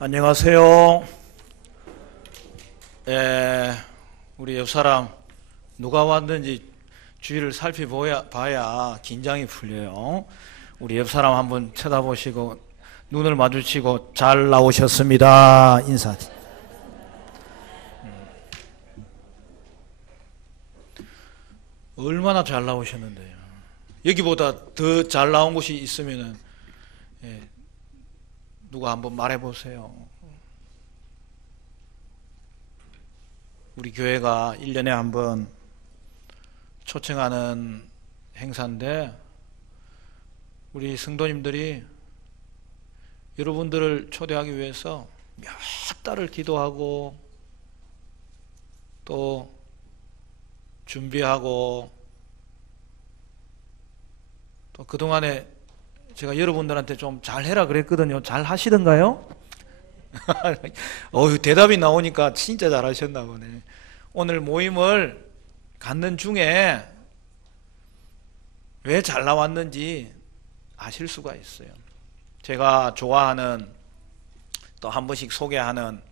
안녕하세요. 우리 옆사람 누가 왔는지 주위를 살펴봐야 긴장이 풀려요. 우리 옆사람 한번 쳐다보시고 눈을 마주치고 잘 나오셨습니다. 인사. 얼마나 잘 나오셨는데요. 여기보다 더 잘 나온 곳이 있으면은 누가 한번 말해보세요. 우리 교회가 1년에 한 번 초청하는 행사인데 우리 성도님들이 여러분들을 초대하기 위해서 몇 달을 기도하고 또 준비하고 또 그동안에 제가 여러분들한테 좀 잘해라 그랬거든요. 잘 하시던가요? 대답이 나오니까 진짜 잘하셨나 보네. 오늘 모임을 갖는 중에 왜 잘 나왔는지 아실 수가 있어요. 제가 좋아하는 또 한 번씩 소개하는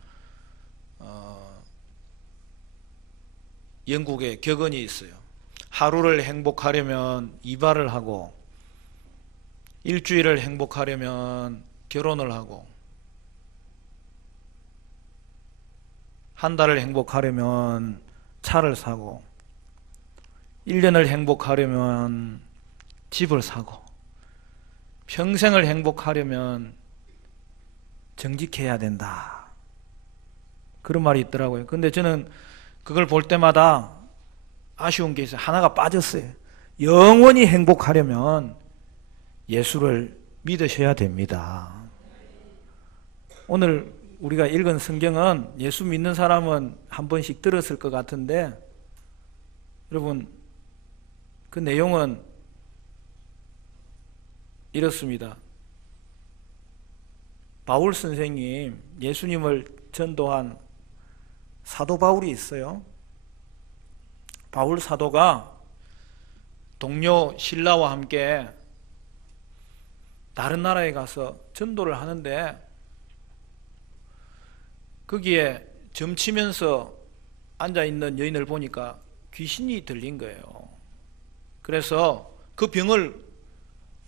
영국의 격언이 있어요. 하루를 행복하려면 이발을 하고 일주일을 행복하려면 결혼을 하고 한 달을 행복하려면 차를 사고 1년을 행복하려면 집을 사고 평생을 행복하려면 정직해야 된다. 그런 말이 있더라고요. 근데 저는 그걸 볼 때마다 아쉬운 게 있어요. 하나가 빠졌어요. 영원히 행복하려면 예수를 믿으셔야 됩니다. 오늘 우리가 읽은 성경은 예수 믿는 사람은 한 번씩 들었을 것 같은데 여러분 그 내용은 이렇습니다. 바울 선생님, 예수님을 전도한 사도 바울이 있어요. 바울 사도가 동료 신라와 함께 다른 나라에 가서 전도를 하는데 거기에 점치면서 앉아있는 여인을 보니까 귀신이 들린 거예요. 그래서 그 병을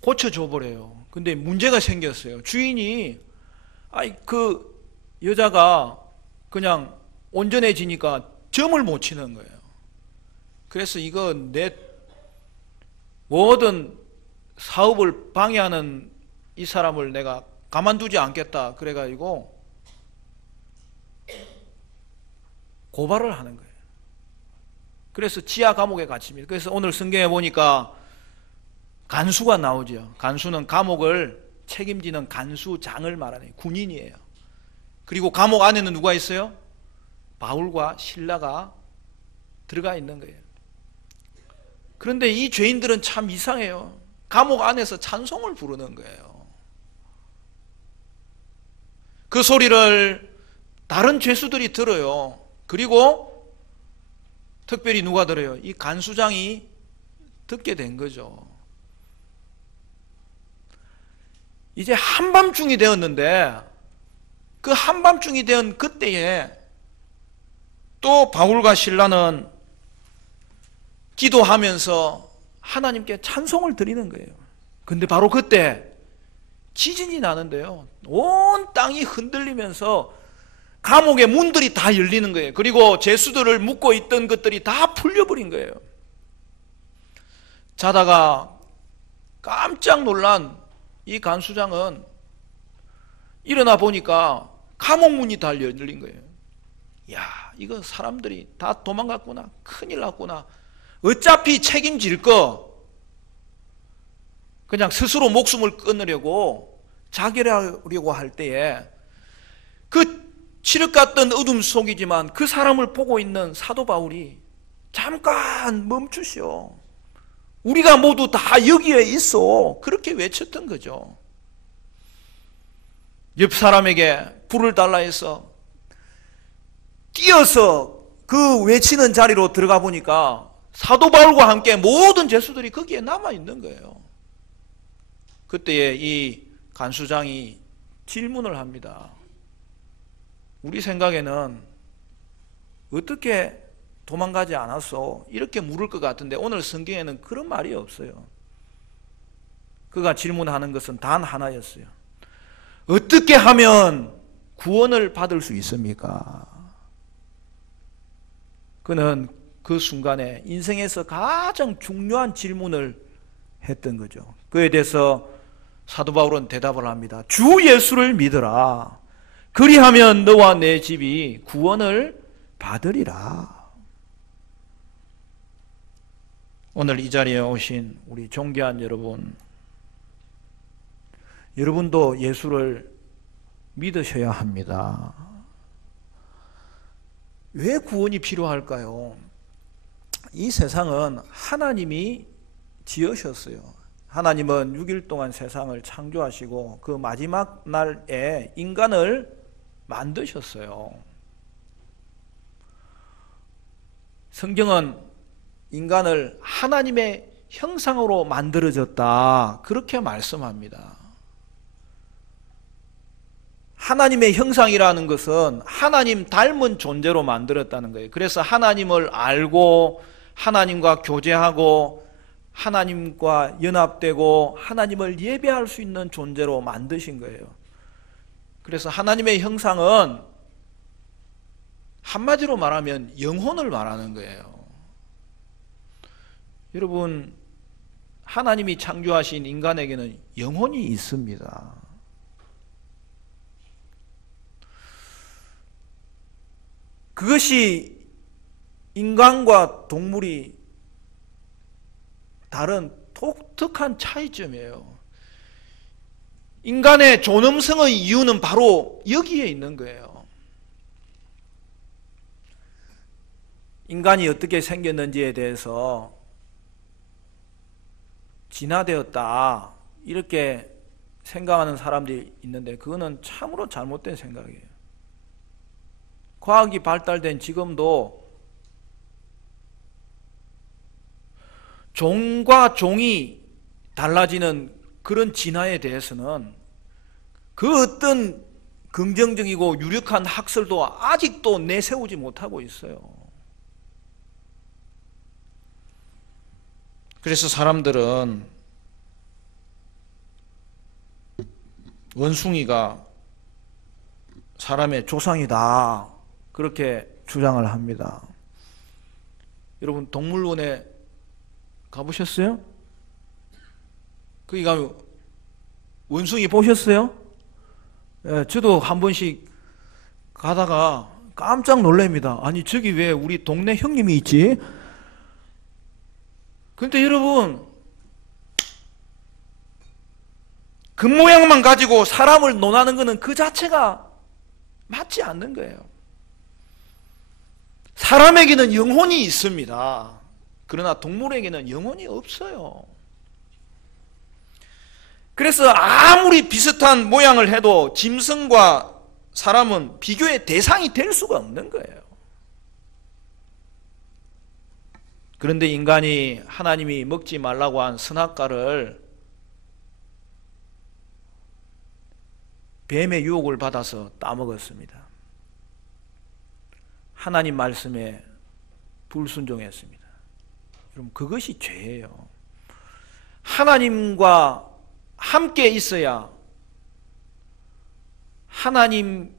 고쳐줘 버려요. 근데 문제가 생겼어요. 주인이 그 여자가 그냥 온전해지니까 점을 못 치는 거예요. 그래서 이거 내 모든 사업을 방해하는 이 사람을 내가 가만두지 않겠다 그래가지고 고발을 하는 거예요. 그래서 지하 감옥에 갇힙니다. 그래서 오늘 성경에 보니까 간수가 나오죠. 간수는 감옥을 책임지는 간수장을 말하는 군인이에요. 그리고 감옥 안에는 누가 있어요? 바울과 실라가 들어가 있는 거예요. 그런데 이 죄인들은 참 이상해요. 감옥 안에서 찬송을 부르는 거예요. 그 소리를 다른 죄수들이 들어요. 그리고 특별히 누가 들어요? 이 간수장이 듣게 된 거죠. 이제 한밤중이 되었는데 그 한밤중이 되은 그때에 또 바울과 실라는 기도하면서 하나님께 찬송을 드리는 거예요. 근데 바로 그때 지진이 나는데요. 온 땅이 흔들리면서 감옥의 문들이 다 열리는 거예요. 그리고 죄수들을 묶고 있던 것들이 다 풀려버린 거예요. 자다가 깜짝 놀란 이 간수장은 일어나 보니까 감옥 문이 다 열린 거예요. 야, 이거 사람들이 다 도망갔구나. 큰일 났구나. 어차피 책임질 거 그냥 스스로 목숨을 끊으려고 자결하려고 할 때에 그 칠흑 같던 어둠 속이지만 그 사람을 보고 있는 사도 바울이 잠깐 멈추시오. 우리가 모두 다 여기에 있어. 그렇게 외쳤던 거죠. 옆 사람에게 불을 달라 해서 뛰어서 그 외치는 자리로 들어가 보니까 사도 바울과 함께 모든 죄수들이 거기에 남아 있는 거예요. 그때에 이 간수장이 질문을 합니다. 우리 생각에는 어떻게 도망가지 않았어? 이렇게 물을 것 같은데 오늘 성경에는 그런 말이 없어요. 그가 질문하는 것은 단 하나였어요. 어떻게 하면 구원을 받을 수 있습니까? 그는 그 순간에 인생에서 가장 중요한 질문을 했던 거죠. 그에 대해서 사도 바울은 대답을 합니다. 주 예수를 믿으라. 그리하면 너와 내 집이 구원을 받으리라. 오늘 이 자리에 오신 우리 존귀한 여러분, 여러분도 예수를 믿으셔야 합니다. 왜 구원이 필요할까요? 이 세상은 하나님이 지으셨어요. 하나님은 6일 동안 세상을 창조하시고 그 마지막 날에 인간을 만드셨어요. 성경은 인간을 하나님의 형상으로 만들어졌다, 그렇게 말씀합니다. 하나님의 형상이라는 것은 하나님 닮은 존재로 만들었다는 거예요. 그래서 하나님을 알고 하나님과 교제하고 하나님과 연합되고 하나님을 예배할 수 있는 존재로 만드신 거예요. 그래서 하나님의 형상은 한마디로 말하면 영혼을 말하는 거예요. 여러분, 하나님이 창조하신 인간에게는 영혼이 있습니다. 그것이 인간과 동물이 다른 독특한 차이점이에요. 인간의 존엄성의 이유는 바로 여기에 있는 거예요. 인간이 어떻게 생겼는지에 대해서 진화되었다, 이렇게 생각하는 사람들이 있는데 그거는 참으로 잘못된 생각이에요. 과학이 발달된 지금도 종과 종이 달라지는 그런 진화에 대해서는 그 어떤 긍정적이고 유력한 학설도 아직도 내세우지 못하고 있어요. 그래서 사람들은 원숭이가 사람의 조상이다, 그렇게 주장을 합니다. 여러분, 동물원에 가보셨어요? 거기 가면 원숭이 보셨어요? 예, 저도 한 번씩 가다가 깜짝 놀랍니다. 아니, 저기 왜 우리 동네 형님이 있지? 근데 여러분, 그 모양만 가지고 사람을 논하는 것은 그 자체가 맞지 않는 거예요. 사람에게는 영혼이 있습니다. 그러나 동물에게는 영혼이 없어요. 그래서 아무리 비슷한 모양을 해도 짐승과 사람은 비교의 대상이 될 수가 없는 거예요. 그런데 인간이 하나님이 먹지 말라고 한 선악과를 뱀의 유혹을 받아서 따먹었습니다. 하나님 말씀에 불순종했습니다. 여러분, 그것이 죄예요. 하나님과 함께 있어야, 하나님과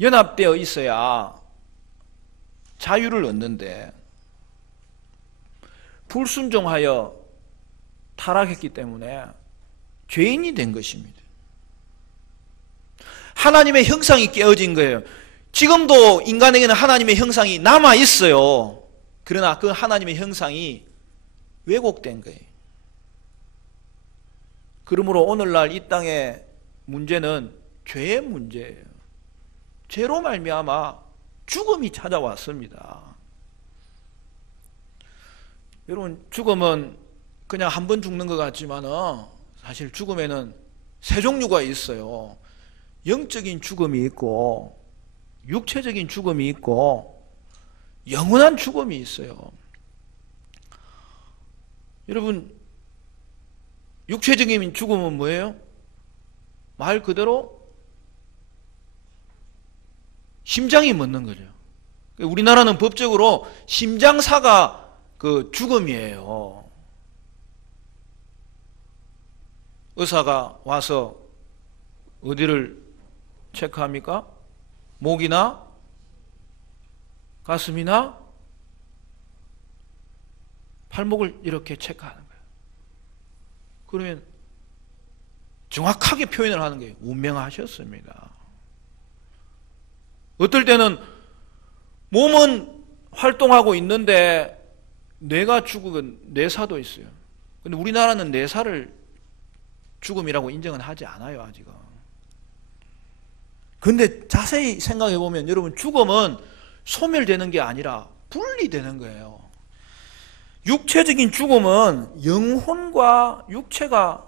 연합되어 있어야 자유를 얻는데 불순종하여 타락했기 때문에 죄인이 된 것입니다. 하나님의 형상이 깨어진 거예요. 지금도 인간에게는 하나님의 형상이 남아 있어요. 그러나 그 하나님의 형상이 왜곡된 거예요. 그러므로 오늘날 이 땅의 문제는 죄의 문제예요. 죄로 말미암아 죽음이 찾아왔습니다. 여러분, 죽음은 그냥 한 번 죽는 것 같지만 사실 죽음에는 세 종류가 있어요. 영적인 죽음이 있고, 육체적인 죽음이 있고, 영원한 죽음이 있어요. 여러분, 육체적인 죽음은 뭐예요? 말 그대로 심장이 멎는 거죠. 우리나라는 법적으로 심장사가 그 죽음이에요. 의사가 와서 어디를 체크합니까? 목이나 가슴이나 팔목을 이렇게 체크하는 거예요. 그러면 정확하게 표현을 하는 게 운명하셨습니다. 어떨 때는 몸은 활동하고 있는데 뇌가 죽은 뇌사도 있어요. 근데 우리나라는 뇌사를 죽음이라고 인정은 하지 않아요, 아직은. 근데 자세히 생각해 보면 여러분, 죽음은 소멸되는 게 아니라 분리되는 거예요. 육체적인 죽음은 영혼과 육체가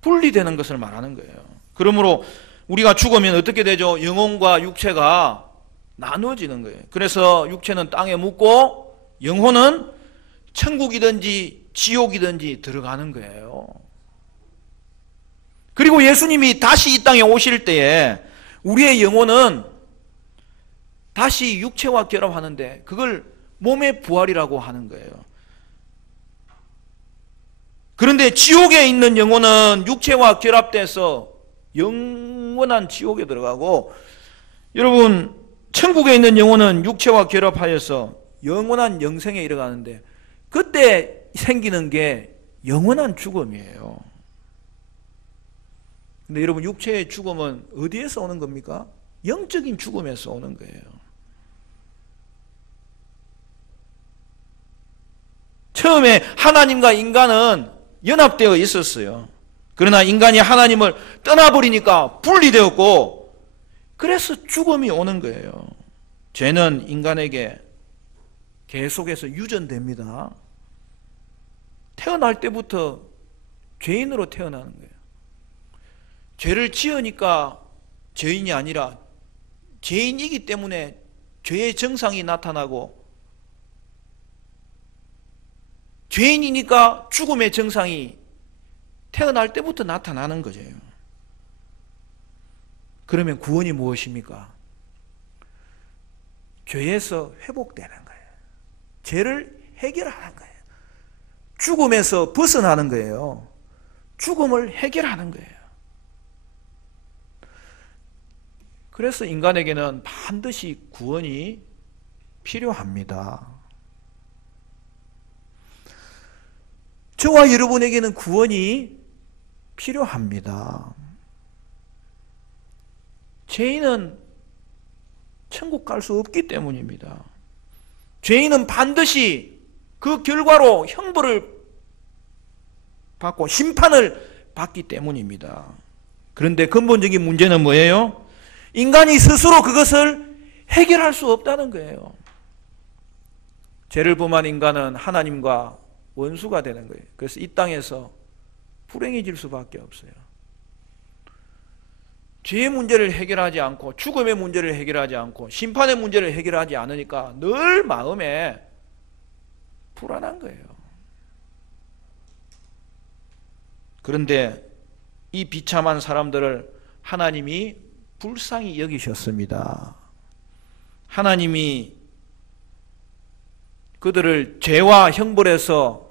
분리되는 것을 말하는 거예요. 그러므로 우리가 죽으면 어떻게 되죠? 영혼과 육체가 나누어지는 거예요. 그래서 육체는 땅에 묻고 영혼은 천국이든지 지옥이든지 들어가는 거예요. 그리고 예수님이 다시 이 땅에 오실 때에 우리의 영혼은 다시 육체와 결합하는데 그걸 몸의 부활이라고 하는 거예요. 그런데 지옥에 있는 영혼은 육체와 결합돼서 영원한 지옥에 들어가고, 여러분 천국에 있는 영혼은 육체와 결합하여서 영원한 영생에 이르가는데 그때 생기는 게 영원한 죽음이에요. 근데 여러분, 육체의 죽음은 어디에서 오는 겁니까? 영적인 죽음에서 오는 거예요. 처음에 하나님과 인간은 연합되어 있었어요. 그러나 인간이 하나님을 떠나버리니까 분리되었고, 그래서 죽음이 오는 거예요. 죄는 인간에게 계속해서 유전됩니다. 태어날 때부터 죄인으로 태어나는 거예요. 죄를 지으니까 죄인이 아니라 죄인이기 때문에 죄의 정상이 나타나고, 죄인이니까 죽음의 정상이 태어날 때부터 나타나는 거죠. 그러면 구원이 무엇입니까? 죄에서 회복되는 거예요. 죄를 해결하는 거예요. 죽음에서 벗어나는 거예요. 죽음을 해결하는 거예요. 그래서 인간에게는 반드시 구원이 필요합니다. 저와 여러분에게는 구원이 필요합니다. 죄인은 천국 갈 수 없기 때문입니다. 죄인은 반드시 그 결과로 형벌을 받고 심판을 받기 때문입니다. 그런데 근본적인 문제는 뭐예요? 인간이 스스로 그것을 해결할 수 없다는 거예요. 죄를 범한 인간은 하나님과 원수가 되는 거예요. 그래서 이 땅에서 불행해질 수밖에 없어요. 죄의 문제를 해결하지 않고, 죽음의 문제를 해결하지 않고, 심판의 문제를 해결하지 않으니까 늘 마음에 불안한 거예요. 그런데 이 비참한 사람들을 하나님이 불쌍히 여기셨습니다. 하나님이 그들을 죄와 형벌에서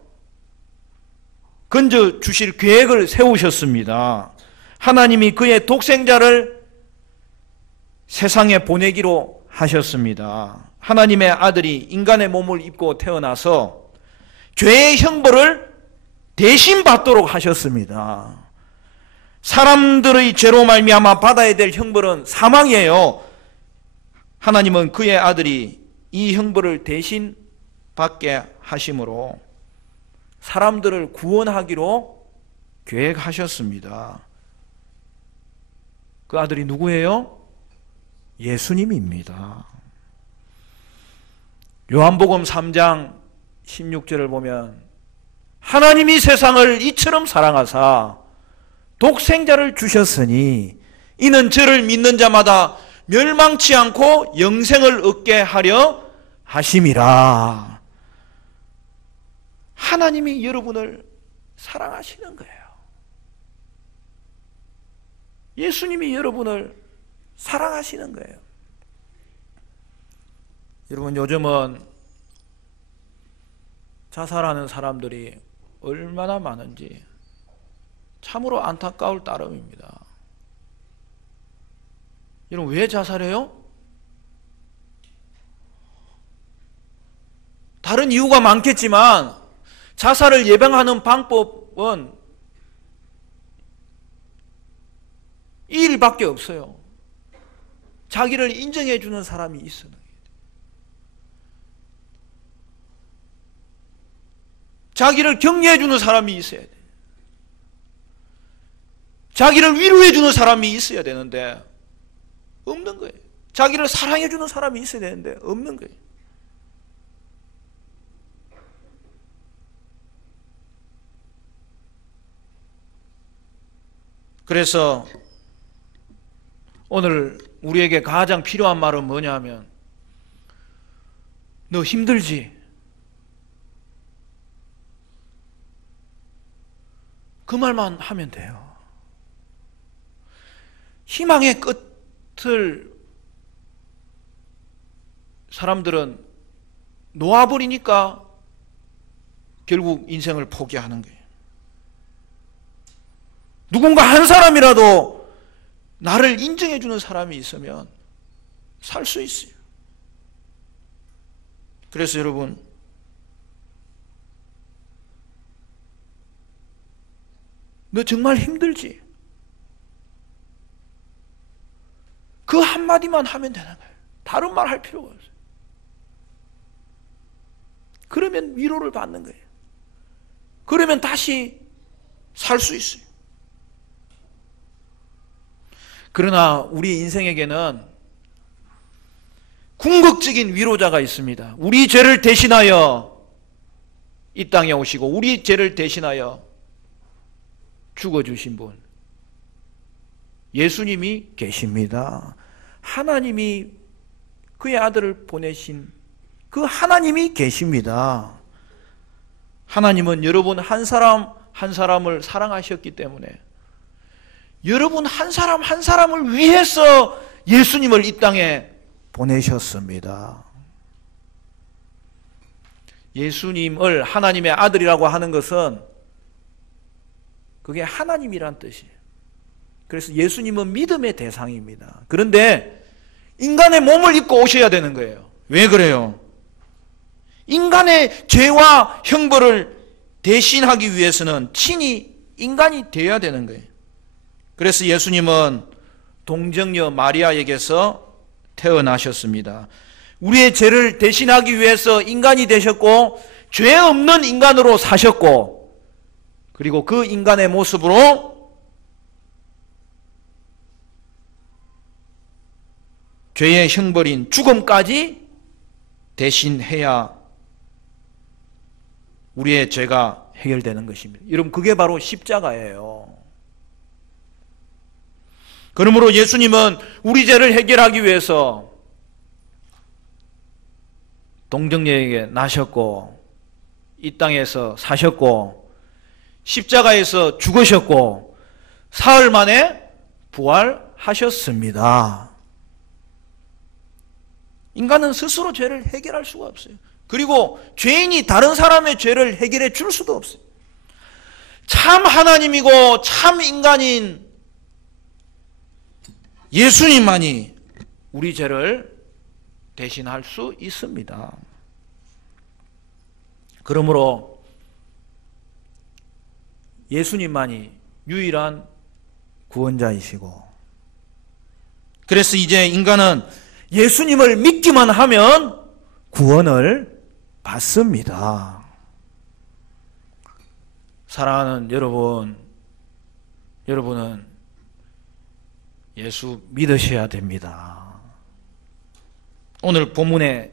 건져 주실 계획을 세우셨습니다. 하나님이 그의 독생자를 세상에 보내기로 하셨습니다. 하나님의 아들이 인간의 몸을 입고 태어나서 죄의 형벌을 대신 받도록 하셨습니다. 사람들의 죄로 말미암아 받아야 될 형벌은 사망이에요. 하나님은 그의 아들이 이 형벌을 대신 받게 하심으로 사람들을 구원하기로 계획하셨습니다. 그 아들이 누구예요? 예수님입니다. 요한복음 3장 16절을 보면 하나님이 세상을 이처럼 사랑하사 독생자를 주셨으니 이는 저를 믿는 자마다 멸망치 않고 영생을 얻게 하려 하심이라. 하나님이 여러분을 사랑하시는 거예요. 예수님이 여러분을 사랑하시는 거예요. 여러분, 요즘은 자살하는 사람들이 얼마나 많은지 참으로 안타까울 따름입니다. 여러분, 왜 자살해요? 다른 이유가 많겠지만 자살을 예방하는 방법은 이 일밖에 없어요. 자기를 인정해 주는 사람이 있어야 돼요. 자기를 격려해 주는 사람이 있어야 돼요. 자기를 위로해 주는 사람이 있어야 되는데 없는 거예요. 자기를 사랑해 주는 사람이 있어야 되는데 없는 거예요. 그래서 오늘 우리에게 가장 필요한 말은 뭐냐면, 너 힘들지? 그 말만 하면 돼요. 희망의 끝을 사람들은 놓아버리니까 결국 인생을 포기하는 거예요. 누군가 한 사람이라도 나를 인정해 주는 사람이 있으면 살 수 있어요. 그래서 여러분, 너 정말 힘들지? 그 한마디만 하면 되는 거예요. 다른 말 할 필요가 없어요. 그러면 위로를 받는 거예요. 그러면 다시 살 수 있어요. 그러나 우리 인생에게는 궁극적인 위로자가 있습니다. 우리 죄를 대신하여 이 땅에 오시고 우리 죄를 대신하여 죽어주신 분, 예수님이 계십니다. 하나님이 그의 아들을 보내신 그 하나님이 계십니다. 하나님은 여러분 한 사람 한 사람을 사랑하셨기 때문에 여러분 한 사람 한 사람을 위해서 예수님을 이 땅에 보내셨습니다. 예수님을 하나님의 아들이라고 하는 것은 그게 하나님이란 뜻이에요. 그래서 예수님은 믿음의 대상입니다. 그런데 인간의 몸을 입고 오셔야 되는 거예요. 왜 그래요? 인간의 죄와 형벌을 대신하기 위해서는 친히 인간이 되어야 되는 거예요. 그래서 예수님은 동정녀 마리아에게서 태어나셨습니다. 우리의 죄를 대신하기 위해서 인간이 되셨고 죄 없는 인간으로 사셨고 그리고 그 인간의 모습으로 죄의 형벌인 죽음까지 대신해야 우리의 죄가 해결되는 것입니다. 여러분, 그게 바로 십자가예요. 그러므로 예수님은 우리 죄를 해결하기 위해서 동정녀에게 나셨고 이 땅에서 사셨고 십자가에서 죽으셨고 사흘 만에 부활하셨습니다. 인간은 스스로 죄를 해결할 수가 없어요. 그리고 죄인이 다른 사람의 죄를 해결해 줄 수도 없어요. 참 하나님이고 참 인간인 예수님만이 우리 죄를 대신할 수 있습니다. 그러므로 예수님만이 유일한 구원자이시고 그래서 이제 인간은 예수님을 믿기만 하면 구원을 받습니다. 사랑하는 여러분, 여러분은 예수 믿으셔야 됩니다. 오늘 본문의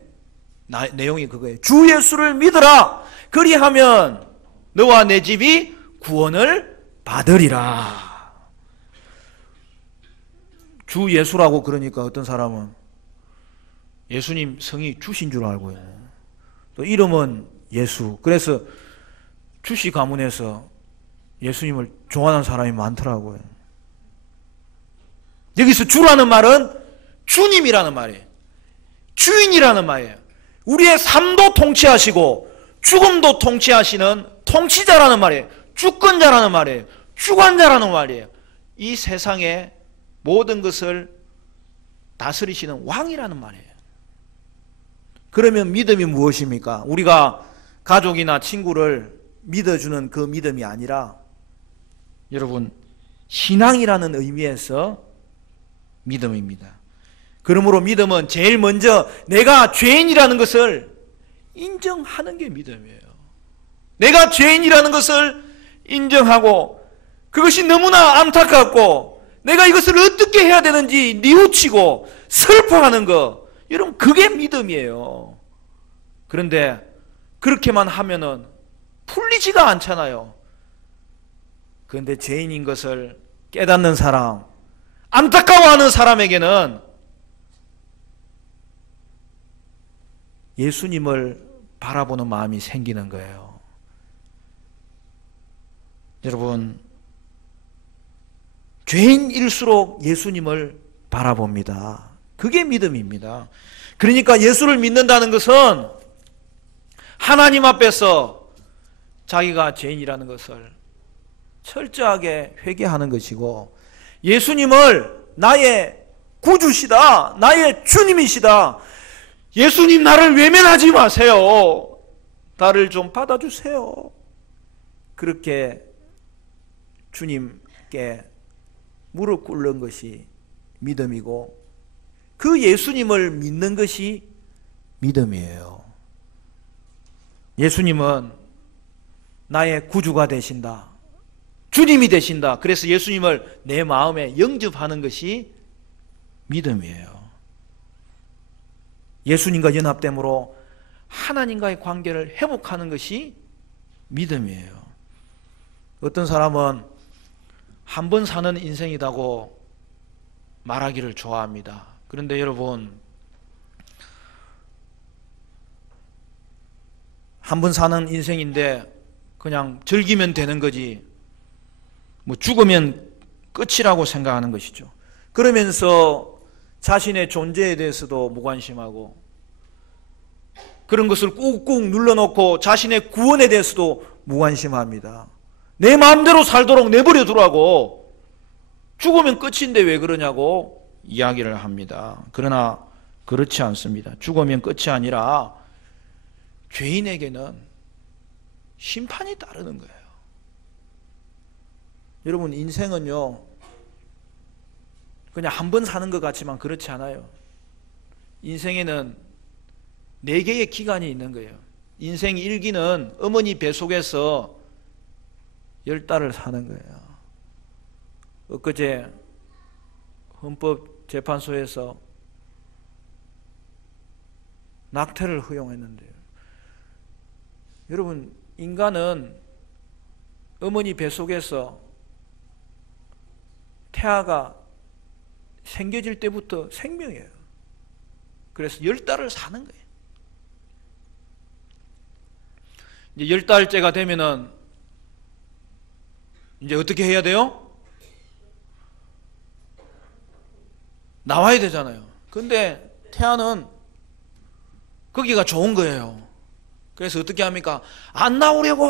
내용이 그거예요. 주 예수를 믿으라. 그리하면 너와 내 집이 구원을 받으리라. 주 예수라고 그러니까 어떤 사람은 예수님 성이 주신 줄 알고요. 또 이름은 예수. 그래서 주씨 가문에서 예수님을 좋아하는 사람이 많더라고요. 여기서 주라는 말은 주님이라는 말이에요. 주인이라는 말이에요. 우리의 삶도 통치하시고 죽음도 통치하시는 통치자라는 말이에요. 주권자라는 말이에요. 주관자라는 말이에요. 이 세상의 모든 것을 다스리시는 왕이라는 말이에요. 그러면 믿음이 무엇입니까? 우리가 가족이나 친구를 믿어주는 그 믿음이 아니라 여러분 신앙이라는 의미에서 믿음입니다. 그러므로 믿음은 제일 먼저 내가 죄인이라는 것을 인정하는 게 믿음이에요. 내가 죄인이라는 것을 인정하고 그것이 너무나 안타깝고 내가 이것을 어떻게 해야 되는지 뉘우치고 슬퍼하는 거, 여러분 그게 믿음이에요. 그런데 그렇게만 하면은 풀리지가 않잖아요. 그런데 죄인인 것을 깨닫는 사람, 안타까워하는 사람에게는 예수님을 바라보는 마음이 생기는 거예요. 여러분, 죄인일수록 예수님을 바라봅니다. 그게 믿음입니다. 그러니까 예수를 믿는다는 것은 하나님 앞에서 자기가 죄인이라는 것을 철저하게 회개하는 것이고, 예수님을 나의 구주시다, 나의 주님이시다, 예수님 나를 외면하지 마세요, 나를 좀 받아주세요, 그렇게 주님께 무릎 꿇는 것이 믿음이고, 그 예수님을 믿는 것이 믿음이에요. 예수님은 나의 구주가 되신다, 주님이 되신다, 그래서 예수님을 내 마음에 영접하는 것이 믿음이에요. 예수님과 연합됨으로 하나님과의 관계를 회복하는 것이 믿음이에요. 어떤 사람은 한 번 사는 인생이라고 말하기를 좋아합니다. 그런데 여러분, 한 번 사는 인생인데 그냥 즐기면 되는 거지, 뭐 죽으면 끝이라고 생각하는 것이죠. 그러면서 자신의 존재에 대해서도 무관심하고 그런 것을 꾹꾹 눌러놓고 자신의 구원에 대해서도 무관심합니다. 내 마음대로 살도록 내버려 두라고, 죽으면 끝인데 왜 그러냐고 이야기를 합니다. 그러나 그렇지 않습니다. 죽으면 끝이 아니라 죄인에게는 심판이 따르는 거예요. 여러분, 인생은요 그냥 한 번 사는 것 같지만 그렇지 않아요. 인생에는 4개의 기간이 있는 거예요. 인생 1기는 어머니 뱃속에서 10달을 사는 거예요. 엊그제 헌법재판소에서 낙태를 허용했는데요. 여러분, 인간은 어머니 뱃속에서 태아가 생겨질 때부터 생명이에요. 그래서 10달을 사는 거예요. 이제 10달째가 되면은 이제 어떻게 해야 돼요? 나와야 되잖아요. 근데 태아는 거기가 좋은 거예요. 그래서 어떻게 합니까? 안 나오려고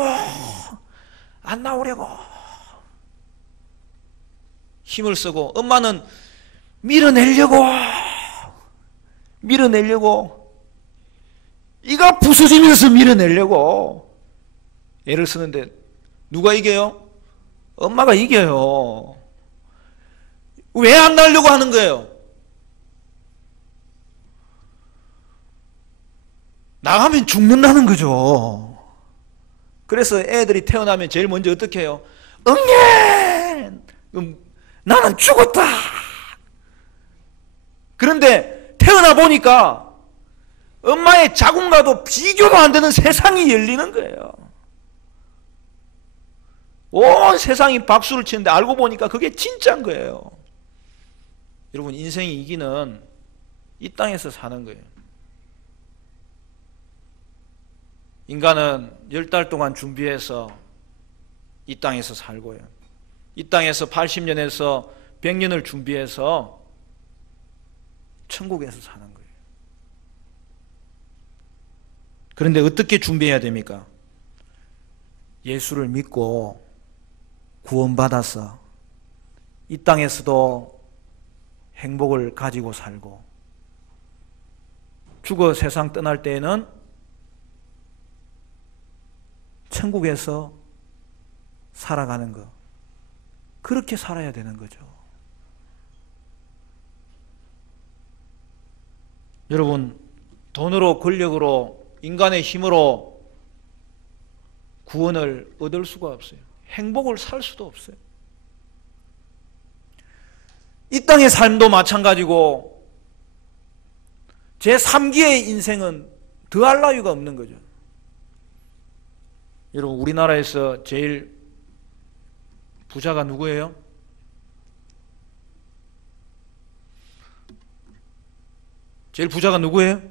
힘을 쓰고, 엄마는 밀어내려고 이가 부서지면서 밀어내려고 애를 쓰는데 누가 이겨요? 엄마가 이겨요. 왜 안 나려고 하는 거예요? 나가면 죽는다는 거죠. 그래서 애들이 태어나면 제일 먼저 어떻게 해요? 응애! 나는 죽었다! 그런데 태어나 보니까 엄마의 자궁과도 비교도 안 되는 세상이 열리는 거예요. 온 세상이 박수를 치는데 알고 보니까 그게 진짜인 거예요. 여러분, 인생의 이기는 이 땅에서 사는 거예요. 인간은 10달 동안 준비해서 이 땅에서 살고요. 이 땅에서 80년에서 100년을 준비해서 천국에서 사는 거예요. 그런데 어떻게 준비해야 됩니까? 예수를 믿고 구원받아서 이 땅에서도 행복을 가지고 살고 죽어 세상 떠날 때에는 천국에서 살아가는 것, 그렇게 살아야 되는 거죠. 여러분, 돈으로 권력으로 인간의 힘으로 구원을 얻을 수가 없어요. 행복을 살 수도 없어요. 이 땅의 삶도 마찬가지고 제3기의 인생은 더할 나위가 없는 거죠. 여러분, 우리나라에서 제일 부자가 누구예요? 제일 부자가 누구예요?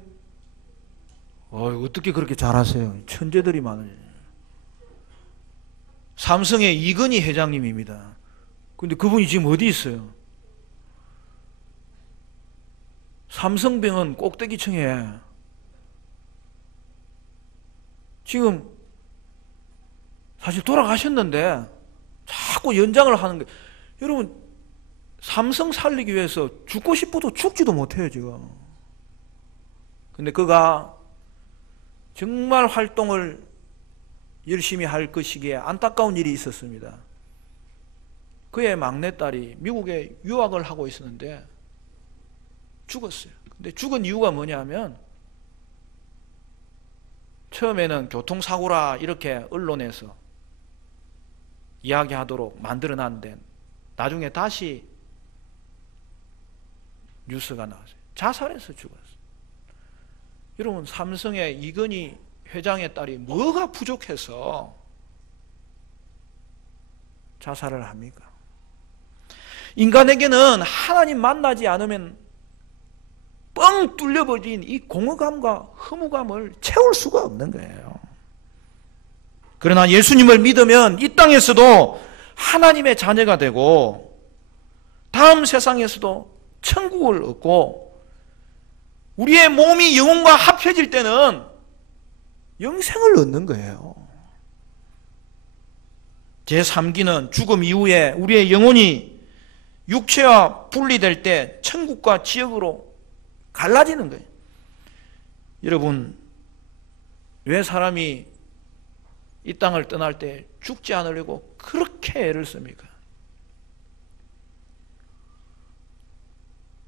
어떻게 그렇게 잘하세요? 천재들이 많으요. 삼성의 이건희 회장님입니다. 근데 그분이 지금 어디 있어요? 삼성병원 꼭대기층에 지금 사실 돌아가셨는데 자꾸 연장을 하는 거예요. 여러분, 삼성 살리기 위해서 죽고 싶어도 죽지도 못해요 지금. 근데 그가 정말 활동을 열심히 할 그 시기에 안타까운 일이 있었습니다. 그의 막내딸이 미국에 유학을 하고 있었는데 죽었어요. 근데 죽은 이유가 뭐냐면 처음에는 교통사고라 이렇게 언론에서 이야기하도록 만들어놨는데 나중에 다시 뉴스가 나왔어요. 자살해서 죽었어요. 여러분, 삼성의 이건희 회장의 딸이 뭐가 부족해서 자살을 합니까? 인간에게는 하나님 만나지 않으면 뻥 뚫려버린 이 공허감과 허무감을 채울 수가 없는 거예요. 그러나 예수님을 믿으면 이 땅에서도 하나님의 자녀가 되고 다음 세상에서도 천국을 얻고 우리의 몸이 영혼과 합해질 때는 영생을 얻는 거예요. 제3기는 죽음 이후에 우리의 영혼이 육체와 분리될 때 천국과 지옥으로 갈라지는 거예요. 여러분, 왜 사람이 이 땅을 떠날 때 죽지 않으려고 그렇게 애를 씁니까?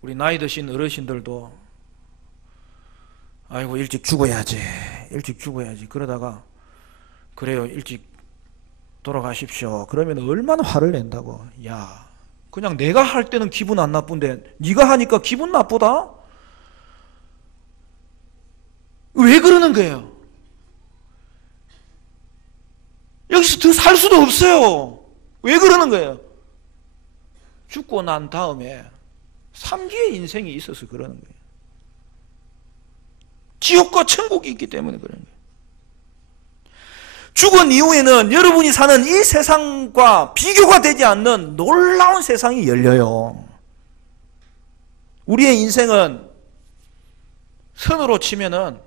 우리 나이 드신 어르신들도 아이고 일찍 죽어야지 그러다가 그래요 일찍 돌아가십시오 그러면 얼마나 화를 낸다고. 야, 그냥 내가 할 때는 기분 안 나쁜데 네가 하니까 기분 나쁘다? 왜 그러는 거예요? 여기서 더 살 수도 없어요. 왜 그러는 거예요? 죽고 난 다음에 3기의 인생이 있어서 그러는 거예요. 지옥과 천국이 있기 때문에 그런 거예요. 죽은 이후에는 여러분이 사는 이 세상과 비교가 되지 않는 놀라운 세상이 열려요. 우리의 인생은 선으로 치면은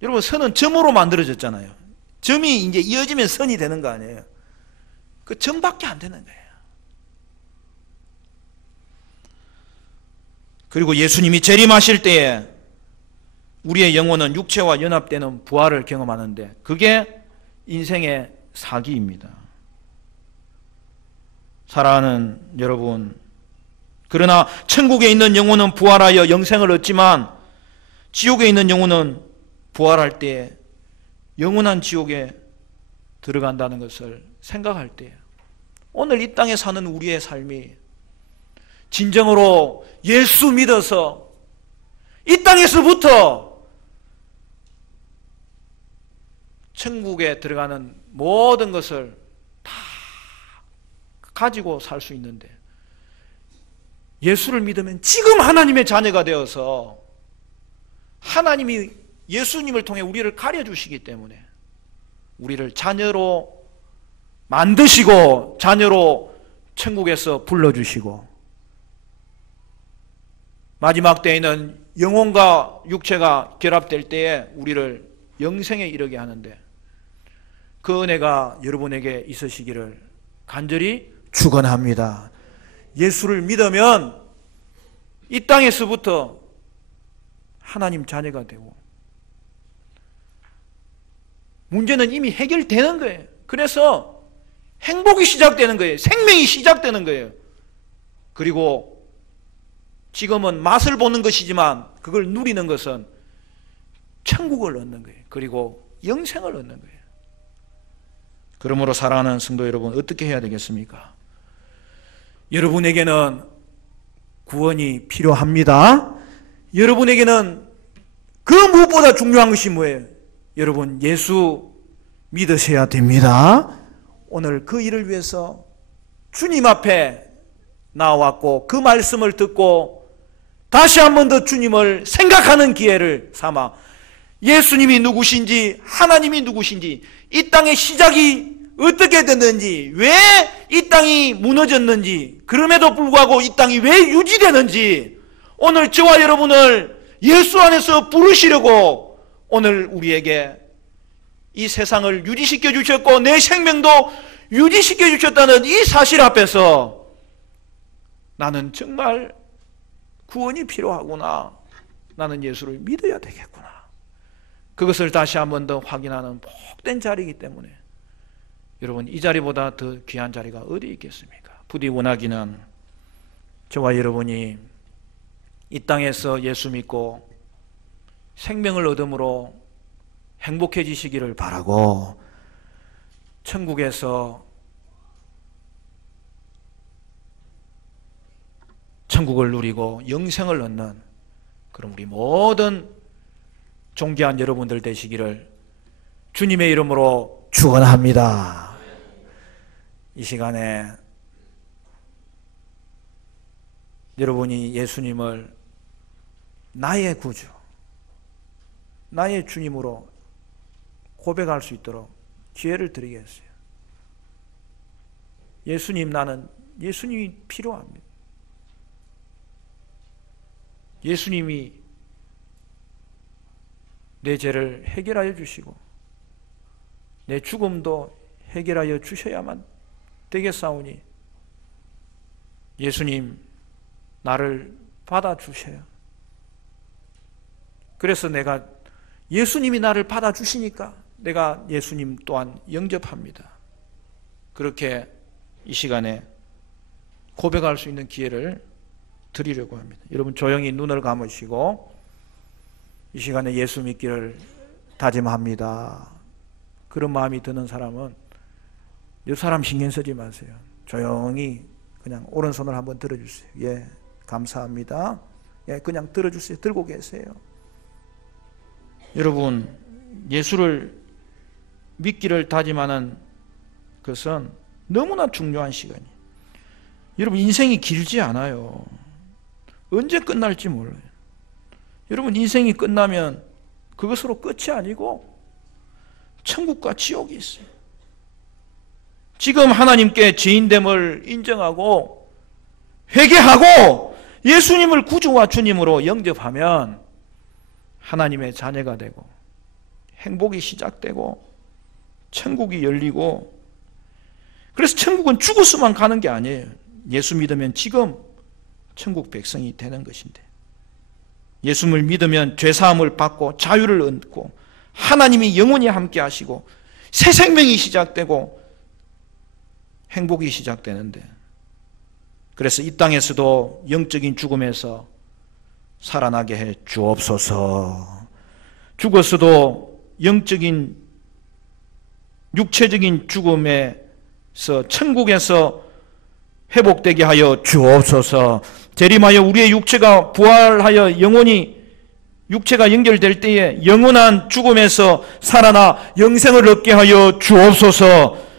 여러분, 선은 점으로 만들어졌잖아요. 점이 이제 이어지면 선이 되는 거 아니에요. 그 점밖에 안 되는 거예요. 그리고 예수님이 재림하실 때에 우리의 영혼은 육체와 연합되는 부활을 경험하는데 그게 인생의 사기입니다. 사랑하는 여러분, 그러나 천국에 있는 영혼은 부활하여 영생을 얻지만 지옥에 있는 영혼은 부활할 때 영원한 지옥에 들어간다는 것을 생각할 때 오늘 이 땅에 사는 우리의 삶이 진정으로 예수 믿어서 이 땅에서부터 천국에 들어가는 모든 것을 다 가지고 살 수 있는데 예수를 믿으면 지금 하나님의 자녀가 되어서 하나님이 예수님을 통해 우리를 가려주시기 때문에 우리를 자녀로 만드시고 자녀로 천국에서 불러주시고 마지막 때에는 영혼과 육체가 결합될 때에 우리를 영생에 이르게 하는데 그 은혜가 여러분에게 있으시기를 간절히 축원합니다. 예수를 믿으면 이 땅에서부터 하나님 자녀가 되고 문제는 이미 해결되는 거예요. 그래서 행복이 시작되는 거예요. 생명이 시작되는 거예요. 그리고 지금은 맛을 보는 것이지만 그걸 누리는 것은 천국을 얻는 거예요. 그리고 영생을 얻는 거예요. 그러므로 사랑하는 성도 여러분, 어떻게 해야 되겠습니까? 여러분에게는 구원이 필요합니다. 여러분에게는 그 무엇보다 중요한 것이 뭐예요? 여러분, 예수 믿으셔야 됩니다. 오늘 그 일을 위해서 주님 앞에 나왔고 그 말씀을 듣고 다시 한 번 더 주님을 생각하는 기회를 삼아 예수님이 누구신지, 하나님이 누구신지, 이 땅의 시작이 어떻게 됐는지, 왜 이 땅이 무너졌는지, 그럼에도 불구하고 이 땅이 왜 유지되는지 오늘 저와 여러분을 예수 안에서 부르시려고 오늘 우리에게 이 세상을 유지시켜 주셨고 내 생명도 유지시켜 주셨다는 이 사실 앞에서 나는 정말 구원이 필요하구나, 나는 예수를 믿어야 되겠구나, 그것을 다시 한 번 더 확인하는 복된 자리이기 때문에 여러분, 이 자리보다 더 귀한 자리가 어디 있겠습니까? 부디 원하기는 저와 여러분이 이 땅에서 예수 믿고 생명을 얻음으로 행복해지시기를 바라고 천국에서 천국을 누리고 영생을 얻는 그럼 우리 모든 존귀한 여러분들 되시기를 주님의 이름으로 축원합니다. 이 시간에 여러분이 예수님을 나의 구주, 나의 주님으로 고백할 수 있도록 기회를 드리겠어요. 예수님, 나는 예수님이 필요합니다. 예수님이 내 죄를 해결하여 주시고 내 죽음도 해결하여 주셔야만 되겠사오니 예수님, 나를 받아주셔요. 그래서 내가 예수님이 나를 받아주시니까 내가 예수님 또한 영접합니다. 그렇게 이 시간에 고백할 수 있는 기회를 드리려고 합니다. 여러분, 조용히 눈을 감으시고 이 시간에 예수 믿기를 다짐합니다. 그런 마음이 드는 사람은 이 사람 신경 쓰지 마세요. 조용히 그냥 오른손을 한번 들어주세요. 예, 감사합니다. 예, 그냥 들어주세요. 들고 계세요. 여러분, 예수를 믿기를 다짐하는 것은 너무나 중요한 시간이에요. 여러분, 인생이 길지 않아요. 언제 끝날지 몰라요. 여러분, 인생이 끝나면 그것으로 끝이 아니고 천국과 지옥이 있어요. 지금 하나님께 죄인됨을 인정하고 회개하고 예수님을 구주와 주님으로 영접하면 하나님의 자녀가 되고 행복이 시작되고 천국이 열리고, 그래서 천국은 죽어서만 가는 게 아니에요. 예수 믿으면 지금 천국 백성이 되는 것인데, 예수를 믿으면 죄사함을 받고 자유를 얻고 하나님이 영원히 함께 하시고 새 생명이 시작되고 행복이 시작되는데, 그래서 이 땅에서도 영적인 죽음에서 살아나게 해 주옵소서. 죽었어도 영적인 육체적인 죽음에서 천국에서 회복되게 하여 주옵소서. 재림하여 우리의 육체가 부활하여 영원히 육체가 연결될 때에 영원한 죽음에서 살아나 영생을 얻게 하여 주옵소서.